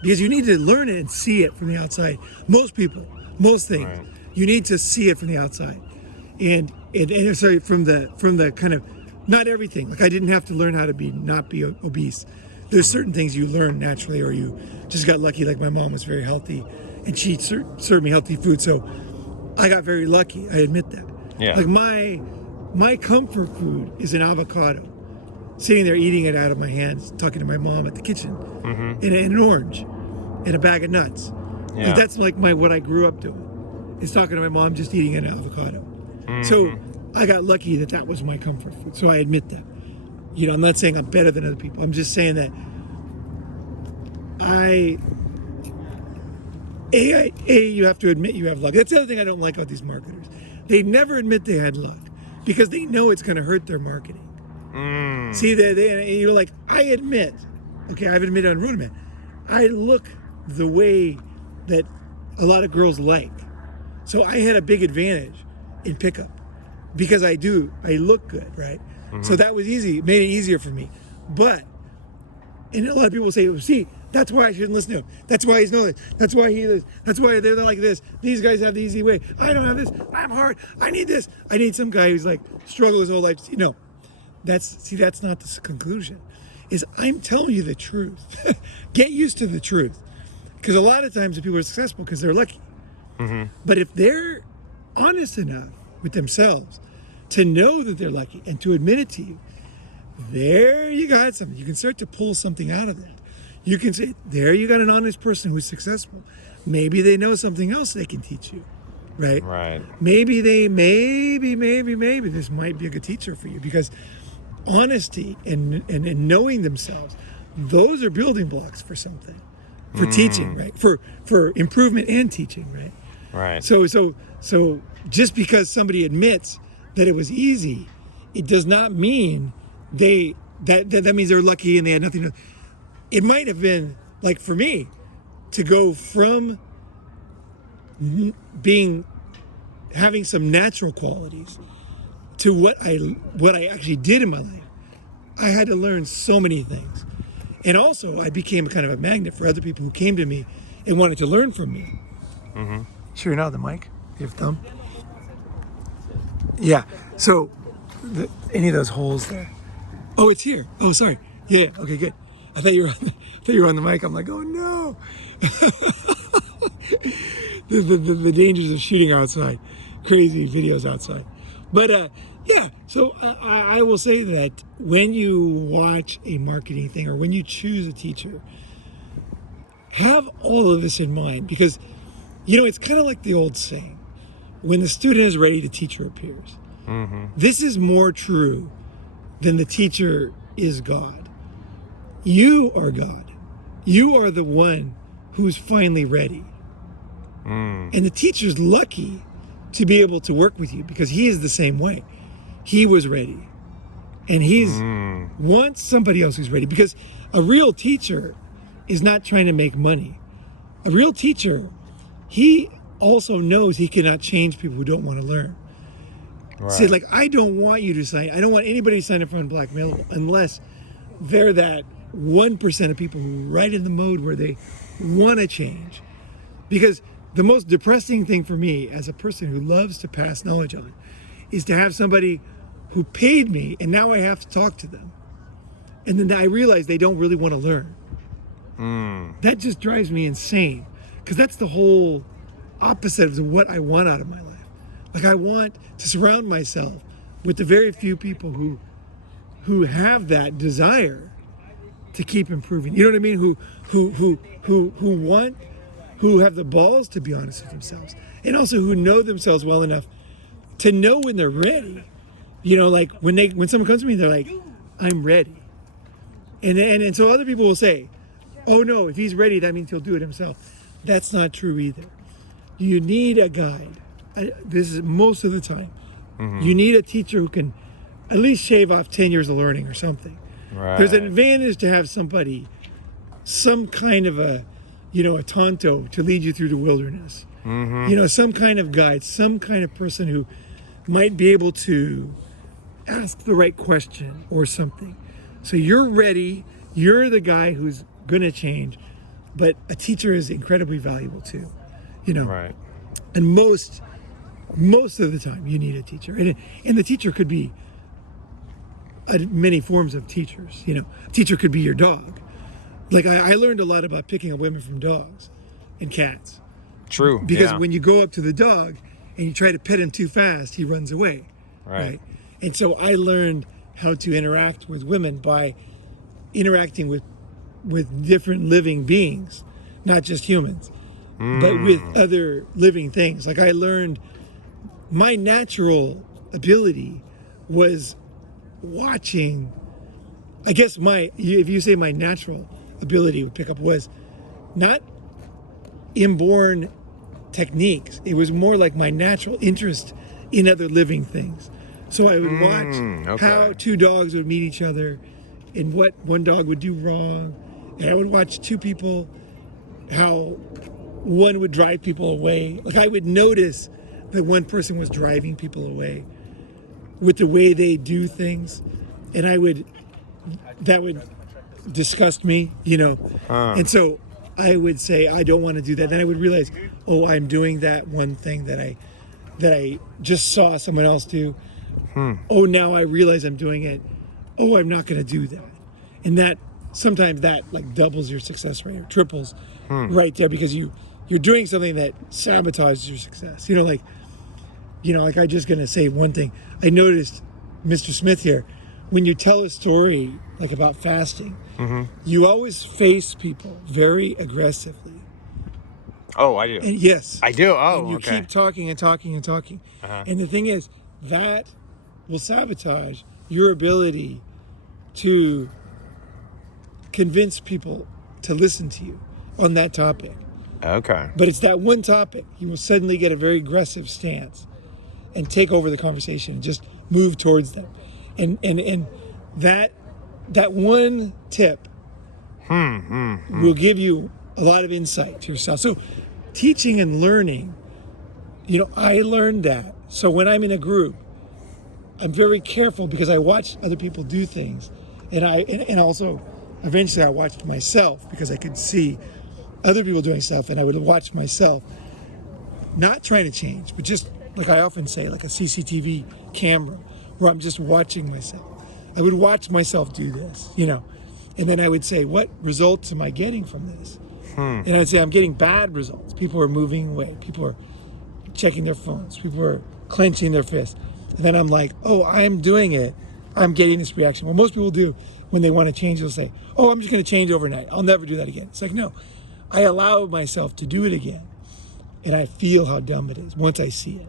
because you need to learn it and see it from the outside. Most people, most things, Right. you need to see it from the outside, and sorry, from the kind of, not everything. Like I didn't have to learn how to not be obese. There's certain things you learn naturally, or you just got lucky. Like my mom was very healthy, and she served me healthy food, so I got very lucky. I admit that. Yeah. Like my comfort food is an avocado, sitting there eating it out of my hands, talking to my mom at the kitchen, and an orange, and a bag of nuts. Yeah. Like that's like what I grew up doing, is talking to my mom, just eating an avocado. So I got lucky that was my comfort food. So I admit that. You know, I'm not saying I'm better than other people. I'm just saying that you have to admit you have luck. That's the other thing I don't like about these marketers. They never admit they had luck because they know it's going to hurt their marketing. See, and you're like, I admit, okay, I've admitted on Ronin, I look the way that a lot of girls like. So I had a big advantage in pickup because I look good, right? So that was easy, it made it easier for me. But, and a lot of people say, well, see, that's why I shouldn't listen to him. That's why he's not this. That's why he is. That's why they're like this. These guys have the easy way. I don't have this. I'm hard. I need this. I need some guy who's like struggled his whole life. No, that's not the conclusion. Is I'm telling you the truth. Get used to the truth, because a lot of times people are successful because they're lucky. But if they're honest enough with themselves to know that they're lucky and to admit it to you, there you got something. You can start to pull something out of that. You can say, there you got an honest person who's successful. Maybe they know something else they can teach you, right? Right. Maybe this might be a good teacher for you, because honesty and knowing themselves, those are building blocks for something, for teaching, right? For improvement and teaching, right? Right. So just because somebody admits that it was easy, it does not mean that means they're lucky and they had nothing to. It might have been, like for me, to go from having some natural qualities to what I actually did in my life. I had to learn so many things. And also I became kind of a magnet for other people who came to me and wanted to learn from me. Sure, you know the mic? You have thumb? Yeah. So any of those holes there. Oh, it's here. Oh, sorry. Yeah. Okay, good. I thought you were on the mic. I'm like, oh no. the dangers of shooting outside, crazy videos outside. But yeah. So I will say that when you watch a marketing thing or when you choose a teacher, have all of this in mind, because it's kind of like the old saying, when the student is ready, the teacher appears. This is more true than the teacher is God. You are God. You are the one who's finally ready. And the teacher's lucky to be able to work with you because he is the same way. He was ready. And he's wants somebody else who's ready, because a real teacher is not trying to make money. A real teacher, he also knows he cannot change people who don't want to learn. Right. See, like, I don't want anybody to sign up for Unblackmailable unless they're that 1% of people who are right in the mode where they want to change. Because the most depressing thing for me as a person who loves to pass knowledge on is to have somebody who paid me and now I have to talk to them. And then I realize they don't really want to learn. That just drives me insane, because that's the whole opposite of what I want out of my life. Like, I want to surround myself with the very few people who have that desire to keep improving. You know what I mean? Who have the balls to be honest with themselves, and also who know themselves well enough to know when they're ready. You know, like when someone comes to me, they're like, I'm ready. And so other people will say, oh no, if he's ready, that means he'll do it himself. That's not true either. You need a guide. This is most of the time. You need a teacher who can at least shave off 10 years of learning or something. Right. There's an advantage to have somebody, some kind of a tonto to lead you through the wilderness. You know, some kind of guide, some kind of person who might be able to ask the right question or something. So you're ready, you're the guy who's gonna change, but a teacher is incredibly valuable too, you know. Right. And most of the time you need a teacher. And the teacher could be many forms of teachers, you know. A teacher could be your dog. Like I learned a lot about picking up women from dogs and cats. True. Because yeah. when you go up to the dog and you try to pet him too fast, he runs away. Right. And so I learned how to interact with women by interacting with different living beings, not just humans, but with other living things. Like I learned my natural ability was watching. I guess if you say my natural ability with pickup was not inborn techniques. It was more like my natural interest in other living things. So I would watch how two dogs would meet each other and what one dog would do wrong. And I would watch two people, how one would drive people away. Like I would notice that one person was driving people away with the way they do things. And that would disgust me, you know. And so I would say, I don't want to do that. Then I would realize, oh, I'm doing that one thing that I just saw someone else do. Oh, now I realize I'm doing it. Oh, I'm not going to do that. And that sometimes that like doubles your success rate or triples right there, because you're doing something that sabotages your success. You know, like I just going to say one thing. I noticed, Mr. Smith here, when you tell a story like about fasting, you always face people very aggressively. Oh, I do. And yes. I do. Oh, and you okay. keep talking and talking and talking. And the thing is, that will sabotage your ability to convince people to listen to you on that topic. Okay. But it's that one topic. You will suddenly get a very aggressive stance and take over the conversation and just move towards them. And that one tip will give you a lot of insight to yourself. So teaching and learning, you know, I learned that. So when I'm in a group, I'm very careful because I watch other people do things. And also eventually I watched myself because I could see other people doing stuff, and I would watch myself, not trying to change, but just like I often say, like a CCTV camera, where I'm just watching myself. I would watch myself do this, you know, and then I would say, what results am I getting from this? And I'd say, I'm getting bad results. People are moving away. People are checking their phones. People are clenching their fists. And then I'm like, oh, I'm doing it. I'm getting this reaction. What most people do when they want to change, they'll say, oh, I'm just going to change overnight. I'll never do that again. It's like, no, I allow myself to do it again. And I feel how dumb it is once I see it.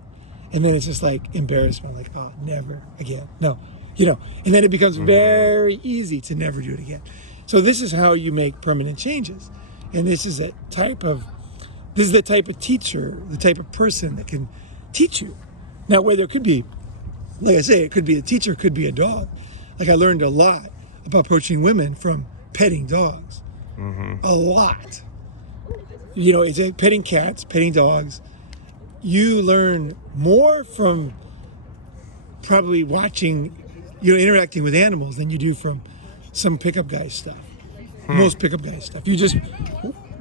And then it's just like embarrassment, like, oh, never again. No, you know, and then it becomes very easy to never do it again. So this is how you make permanent changes. And this is the type of teacher, the type of person that can teach you. Now, whether it could be, like I say, it could be a teacher, it could be a dog. Like I learned a lot about approaching women from petting dogs. A lot. You know, it's petting cats, petting dogs. You learn more from probably watching, you know, interacting with animals than you do from some pickup guy stuff. Most pickup guy stuff. You just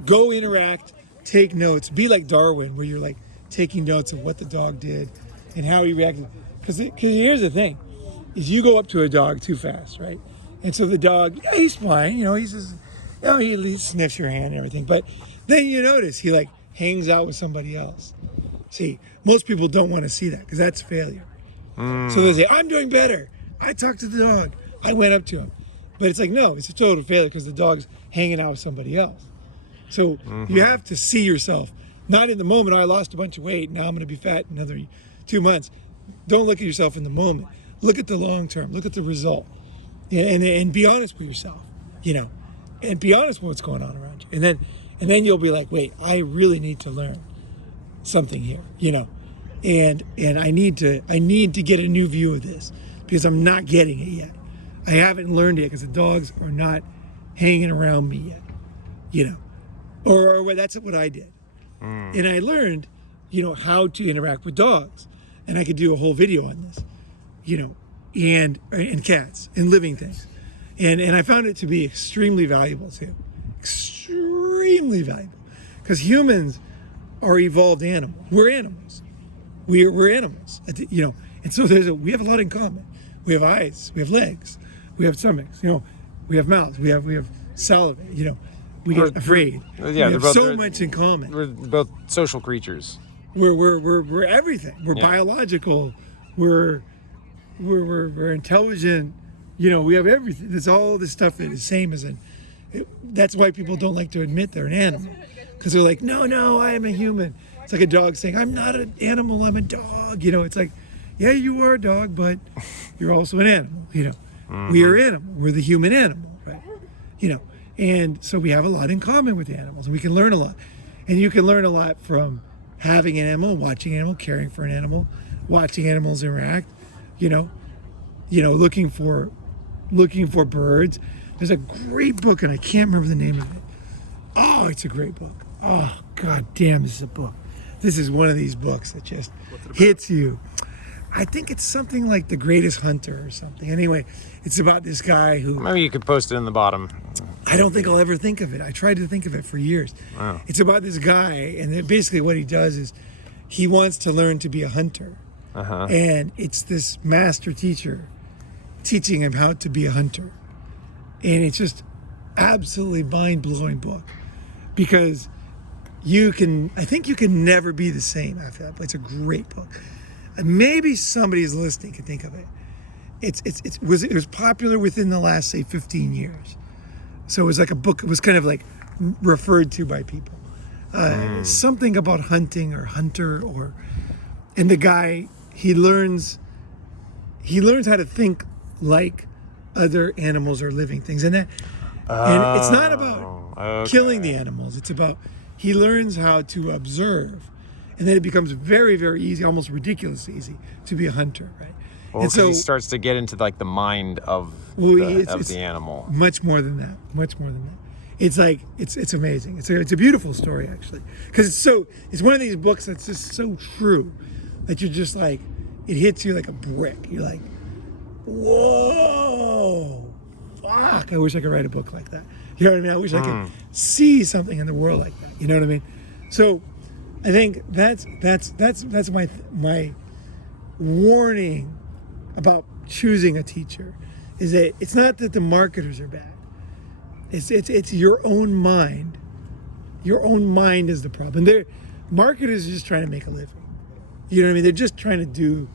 go interact, take notes, be like Darwin, where you're like taking notes of what the dog did and how he reacted. Because here's the thing, is you go up to a dog too fast, right? And so the dog, yeah, he's fine, you know, he's just, you know, he sniffs your hand and everything. But then you notice he like hangs out with somebody else. See, most people don't want to see that because that's failure. So they say, I'm doing better. I talked to the dog. I went up to him. But it's like, no, it's a total failure because the dog's hanging out with somebody else. So you have to see yourself, not in the moment, I lost a bunch of weight, now I'm going to be fat in another 2 months. don't look at yourself in the moment. Look at the long term. Look at the result, and be honest with yourself. And be honest with what's going on around you. And then you'll be like, wait, I really need to learn something here. And I need to get a new view of this because I'm not getting it yet. I haven't learned it because the dogs are not hanging around me yet. Or that's what I did. And I learned, how to interact with dogs. And I could do a whole video on this, and cats and living things. And I found it to be extremely valuable too. Extremely valuable. Because humans are evolved animals. We're animals. We're animals. And so we have a lot in common. We have eyes, we have legs, we have stomachs, we have mouths, we have salivate, we get afraid. We have so much in common. We're both social creatures. We're everything. We're biological. We're intelligent. We have everything. There's all this stuff that is same as that's why people don't like to admit they're an animal, because they're like, no, I am a human. It's like a dog saying, I'm not an animal, I'm a dog. It's like, yeah, you are a dog, but you're also an animal. We are animal. We're the human animal, right? And so we have a lot in common with animals, and we can learn a lot. And you can learn a lot from having an animal, watching an animal, caring for an animal, watching animals interact, looking for birds. There's a great book, and I can't remember the name of it. Oh, it's a great book. Oh, god damn, this is a book. This is one of these books that just hits you. I think it's something like The Greatest Hunter or something. Anyway, it's about this guy who... Maybe you could post it in the bottom. I don't think I'll ever think of it. I tried to think of it for years. Wow. It's about this guy, and basically what he does is he wants to learn to be a hunter. And it's this master teacher teaching him how to be a hunter. And it's just absolutely mind-blowing book, because I think you can never be the same after that. But it's a great book. Maybe somebody is listening can think of it. It was popular within the last, say, 15 years. So it was like a book. It was kind of like referred to by people. Something about hunting or hunter, and the guy, he learns how to think like other animals or living things, and it's not about killing the animals. It's about he learns how to observe, and then it becomes very, very easy, almost ridiculously easy, to be a hunter, right? Well, and so he starts to get into like the mind of the animal. Much more than that. It's like it's amazing. It's a beautiful story, actually, because it's one of these books that's just so true that you're just like, it hits you like a brick. You're like, whoa, fuck! I wish I could write a book like that. You know what I mean? I wish I could see something in the world like that. You know what I mean? So I think that's my warning about choosing a teacher, is that it's not that the marketers are bad. It's your own mind. Your own mind is the problem. Marketers are just trying to make a living. You know what I mean? They're just trying to do.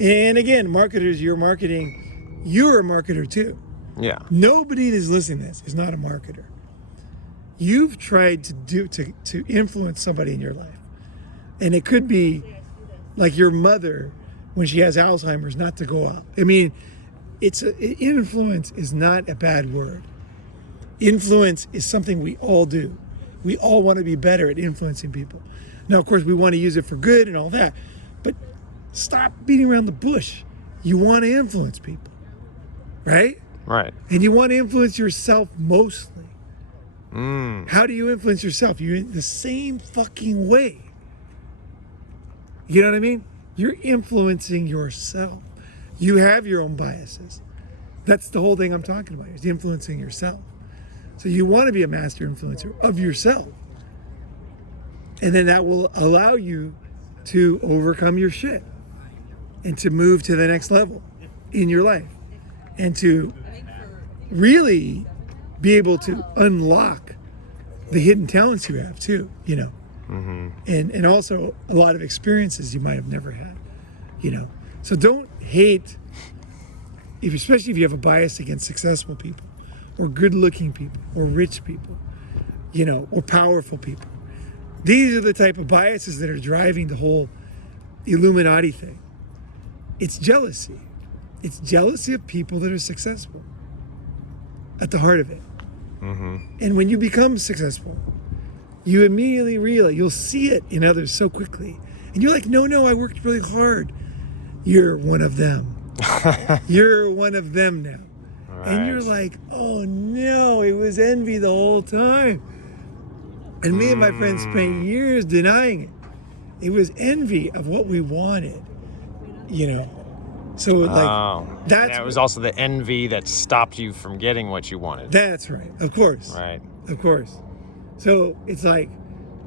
And again, marketers, you're marketing. You're a marketer too. Yeah. Nobody that's listening to this is not a marketer. You've tried to influence somebody in your life, and it could be like your mother when she has Alzheimer's, not to go out. I mean, influence is not a bad word. Influence is something we all do. We all want to be better at influencing people. Now, of course, we want to use it for good and all that, but stop beating around the bush. You want to influence people, right? Right. And you want to influence yourself mostly. How do you influence yourself? You're in the same fucking way. You know what I mean? You're influencing yourself. You have your own biases. That's the whole thing I'm talking about, is influencing yourself. So you want to be a master influencer of yourself. And then that will allow you to overcome your shit and to move to the next level in your life, and to really be able to unlock the hidden talents you have too, you know. And also a lot of experiences you might have never had, you know. So don't hate, especially if you have a bias against successful people or good-looking people or rich people, you know, or powerful people. These are the type of biases that are driving the whole Illuminati thing. it's jealousy. It's jealousy of people that are successful at the heart of it. And when you become successful, you immediately realize, you'll see it in others so quickly. And you're like, no, I worked really hard. You're one of them. You're one of them now. Right. And you're like, oh no, it was envy the whole time. And me and my friends spent years denying it. It was envy of what we wanted, you know. So like, that was also the envy that stopped you from getting what you wanted. That's right. Of course. Right. Of course. So it's like,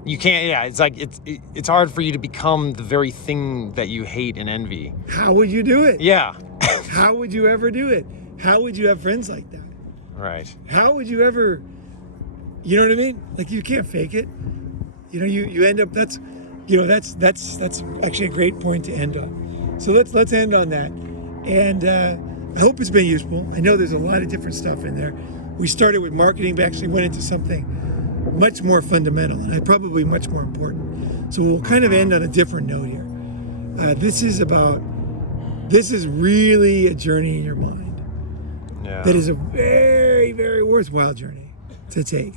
you can't. Yeah, it's like it's hard for you to become the very thing that you hate and envy. how would you do it? Yeah. How would you ever do it? How would you have friends like that? Right. How would you ever, you know what I mean? Like, you can't fake it. You know, you end up, that's actually a great point to end on. So let's end on that. And I hope it's been useful. I know there's a lot of different stuff in there. We started with marketing, but actually went into something much more fundamental and probably much more important. So we'll kind of end on a different note here. This is really a journey in your mind. Yeah. That is a very, very worthwhile journey to take.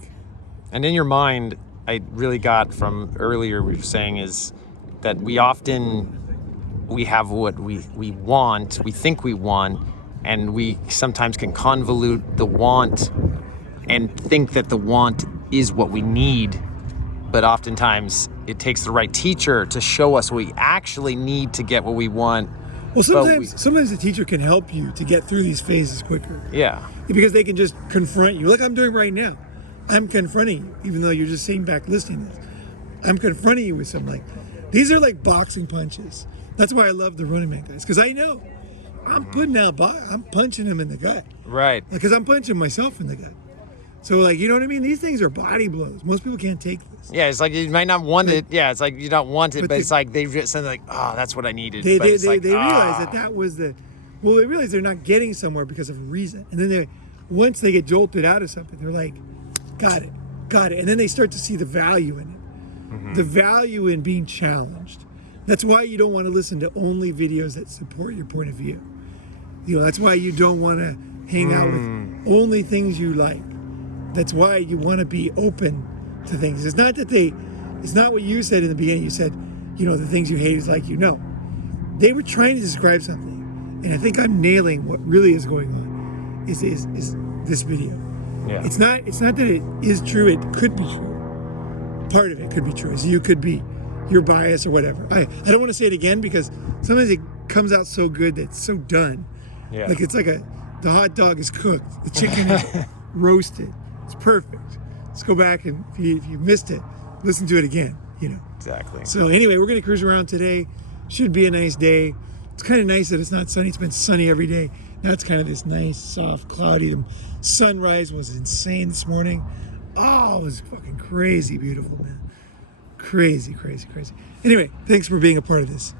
And in your mind, I really got from earlier we were saying is that we have what we want, we think we want, and we sometimes can convolute the want and think that the want is what we need. But oftentimes it takes the right teacher to show us what we actually need to get what we want. Well, sometimes the teacher can help you to get through these phases quicker. Yeah. Because they can just confront you, like I'm doing right now. I'm confronting you, even though you're just sitting back listening to this. I'm confronting you with something like, these are like boxing punches. That's why I love the Running Man guys, because I know I'm I'm punching him in the gut. Right. Because I'm punching myself in the gut. So, like, you know what I mean? These things are body blows. Most people can't take this. Yeah, it's like you might not want it. Yeah, it's like you don't want it, but it's like they just said like, oh, that's what I needed. They realize that was they realize they're not getting somewhere because of a reason. And then once they get jolted out of something, they're like, got it. And then they start to see the value in it. The value in being challenged. That's why you don't want to listen to only videos that support your point of view. You know, that's why you don't want to hang out with only things you like. That's why you want to be open to things. It's not what you said in the beginning. You said, you know, the things you hate is like, you know. They were trying to describe something. And I think I'm nailing what really is going on is this video. Yeah. It's not that it is true, it could be true. Part of it could be true. So you could be your bias or whatever. I don't want to say it again because sometimes it comes out so good that it's so done. Yeah. Like it's like the hot dog is cooked, the chicken is roasted. It's perfect. Let's go back and if you missed it, listen to it again, you know. Exactly. So anyway, we're gonna cruise around today. Should be a nice day. It's kind of nice that it's not sunny. It's been sunny every day. Now it's kind of this nice, soft, cloudy. The sunrise was insane this morning. Oh, it was fucking crazy beautiful, man. Crazy. Anyway, thanks for being a part of this.